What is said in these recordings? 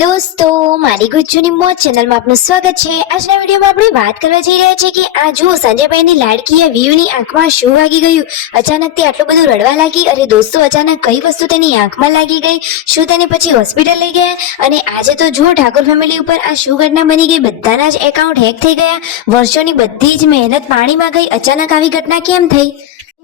દોસ્તો, મારી ગુજ્જુની મોજ ચેનલમાં આપનું સ્વાગત છે। આજના વિડીયોમાં આપણે વાત કરવા જઈ રહ્યા છીએ કે આ જુઓ સંજયભાઈની લાડકીયા વીયુની આંખમાં શું વાગી ગયું। અચાનક તે આટલું બધું રડવા લાગી। અરે દોસ્તો, અચાનક કઈ વસ્તુ તેની આંખમાં લાગી ગઈ, શું તેને પછી હોસ્પિટલ લઈ ગયા? અને આજે તો જુઓ ઠાકોર ફેમિલી ઉપર આ શું ઘટના બની ગઈ। બધાના જ એકાઉન્ટ હેક થઈ ગયા। વર્ષોની બધી જ મહેનત પાણીમાં ગઈ। અચાનક આવી ઘટના કેમ થઈ?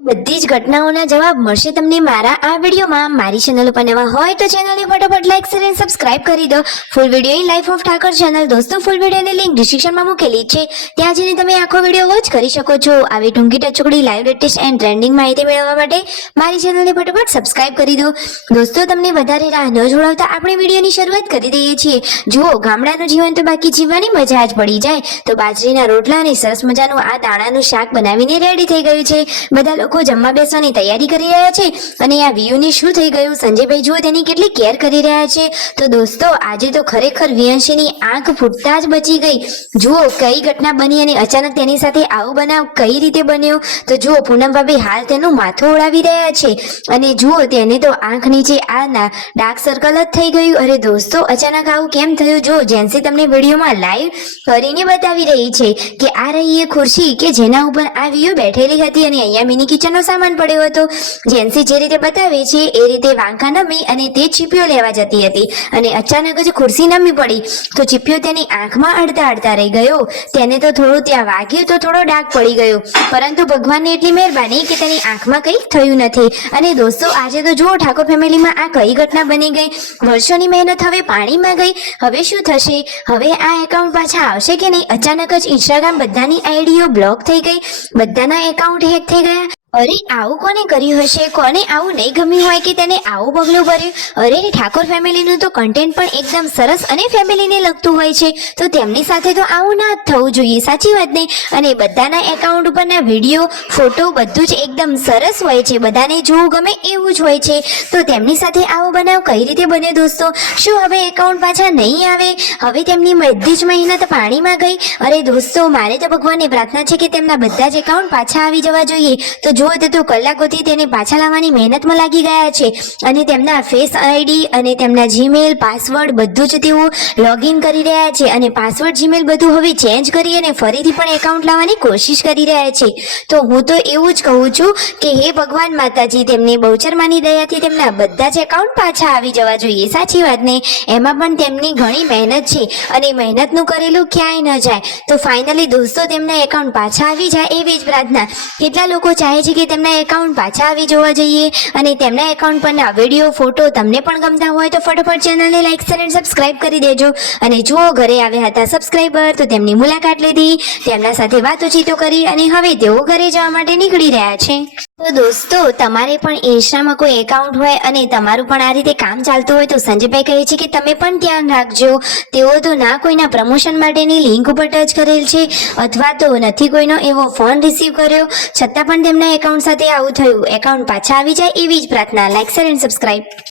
બધી જ ઘટનાઓના જવાબ મળશે તમને મારા આ વિડીયોમાં। મારી ચેનલ ઉપર નવા હોય તો ચેનલને ફટાફટ લાઈક શેર અને સબસ્ક્રાઇબ કરી દો। Full video in life of Thakor channel દોસ્તો, ફૂલ વિડીયોની લિંક ડિસ્ક્રિપ્શનમાં મૂકેલી છે, ત્યાં જઈને તમે આખો વિડીયો વોચ કરી શકો છો। આવી ટૂંકી ટચુકડી લાઈવ લેટેસ્ટ એન્ડ ટ્રેન્ડિંગ માહિતી મેળવવા માટે મારી ચેનલને ફટાફટ સબસ્ક્રાઇબ કરી દો। દોસ્તો, તમને વધારે રાહ ન જોડાવતા આપણે વિડીયોની શરૂઆત કરી દઈએ છીએ। જુઓ, ગામડાનું જીવન તો બાકી જીવવાની મજા જ પડી જાય। તો બાજરીના રોટલા અને સરસ મજાનું આ દાણાનું શાક બનાવીને રેડી થઈ ગયું છે। બધા લોકો જમવા બેસવાની તૈયારી કરી રહ્યા છે અને આ વિયુની શું થઈ ગયું? સંજયભાઈ જુઓ તેની કેટલી કેર કરી રહ્યા છે। તો દોસ્તો, આજે તો ખરેખર વિયંશીની આંખ ફૂટતા જ બચી ગઈ। જુઓ કઈ ઘટના બની અને અચાનક તેની સાથે આવો બનાવ કઈ રીતે બન્યો? તો જુઓ, પૂનમ ભાભી હાલ તેનું માથું ઉડાવી રહ્યા છે અને જુઓ તેને તો આંખ નીચે આ ડાર્ક સર્કલ જ થઈ ગયું। અરે દોસ્તો, અચાનક આવું કેમ થયું? જુઓ, જેન્સી તમને વિડીયોમાં લાઈવ કરીને બતાવી રહી છે કે આ રહી એ ખુરશી કે જેના ઉપર આ વિયુ બેઠેલી હતી અને અહીંયા મિની કિચનનો સામાન પડ્યો હતો। જેન્સી જે રીતે બતાવે છે એ રીતે વાંકા નમી અને તે ચીપિયો લેવા જતી હતી અને અચાનક જ ખુરશી નમી પડી તો ચીપિયો તેની આંખમાં અડતા રહી ગયો। તેને તો થોડું ત્યાં વાગ્યું તો થોડો ડાઘ પડી ગયો, પરંતુ ભગવાનની એટલી મહેરબાની કે તેની આંખમાં કંઈ થયું નથી। અને દોસ્તો, આજે તો જુઓ ઠાકોર ફેમિલીમાં આ કઈ ઘટના બની ગઈ? વર્ષોની મહેનત હવે પાણીમાં ગઈ। હવે શું થશે? હવે આ એકાઉન્ટ પાછા આવશે કે નહીં? અચાનક જ ઇન્સ્ટાગ્રામ બધાની આઈડીઓ બ્લોક થઈ ગઈ, બધાના એકાઉન્ટ હેક થઈ ગયા। અરે આવું કોને કર્યું હશે? કોને આવું નહીં ગમ્યું હોય કે તેને આવું પગલું ભર્યું? અરે ઠાકોર ફેમિલીનું તો કન્ટેન્ટ પણ એકદમ સરસ અને ફેમિલીને લગતું હોય છે, તો તેમની સાથે તો આવું ના થવું જોઈએ, સાચી વાત નહીં? અને બધાના એકાઉન્ટ ઉપરના વિડીયો, ફોટો બધું જ એકદમ સરસ હોય છે, બધાને જોવું ગમે એવું જ હોય છે, તો તેમની સાથે આવો બનાવ કઈ રીતે બન્યો? દોસ્તો, શું હવે એકાઉન્ટ પાછા નહીં આવે? હવે તેમની બધી જ મહેનત પાણીમાં ગઈ? અરે દોસ્તો, મારે તો ભગવાનને પ્રાર્થના છે કે તેમના બધા જ એકાઉન્ટ પાછા આવી જવા જોઈએ। તો જુઓ, તે તો કલાકોથી તેને પાછા લાવવાની મહેનતમાં લાગી ગયા છે અને તેમના ફેસ આઈડી અને તેમના જીમેલ પાસવર્ડ બધું જ તેઓ લોગિન કરી રહ્યા છે અને પાસવર્ડ જીમેલ બધું હવે ચેન્જ કરી અને ફરીથી પણ એકાઉન્ટ લાવવાની કોશિશ કરી રહ્યા છે। તો હું તો એવું જ કહું છું કે હે ભગવાન માતાજી, તેમની બહુચરમાની દયાથી તેમના બધા જ એકાઉન્ટ પાછા આવી જવા જોઈએ, સાચી વાત ને? એમાં પણ તેમની ઘણી મહેનત છે અને મહેનતનું કરેલું ક્યાંય ન જાય। તો ફાઇનલી દોસ્તો, તેમના એકાઉન્ટ પાછા આવી જાય એવી જ પ્રાર્થના। કેટલા લોકો ચાહે છે કે તેમના એકાઉન્ટ પાછા આવી જવા જોઈએ અને તેમના એકાઉન્ટ પરના વિડીયો, ફોટો તમને પણ ગમતા હોય તો ફટાફટ ચેનલને લાઈક શેર અને સબસ્ક્રાઇબ કરી દેજો। અને જુઓ, ઘરે આવ્યા હતા સબસ્ક્રાઇબર, તો તેમની મુલાકાત લીધી, તેમના સાથે વાતોચીતો કરી અને હવે તેઓ ઘરે જવા માટે નીકળી રહ્યા છે। તો દોસ્તો, તમારે પણ ઇન્સ્ટામાં કોઈ એકાઉન્ટ હોય અને તમારું પણ આ રીતે કામ ચાલતું હોય તો સંજયભાઈ કહે છે કે તમે પણ ધ્યાન રાખજો। તેઓ તો ના કોઈના પ્રમોશન માટેની લિંક ઉપર ટચ કરેલ છે અથવા તો નથી કોઈનો એવો ફોન રિસીવ કર્યો, છતાં પણ તેમના એકાઉન્ટ સાથે આવું થયું। એકાઉન્ટ પાછા આવી જાય એવી જ પ્રાર્થના। Like share and subscribe.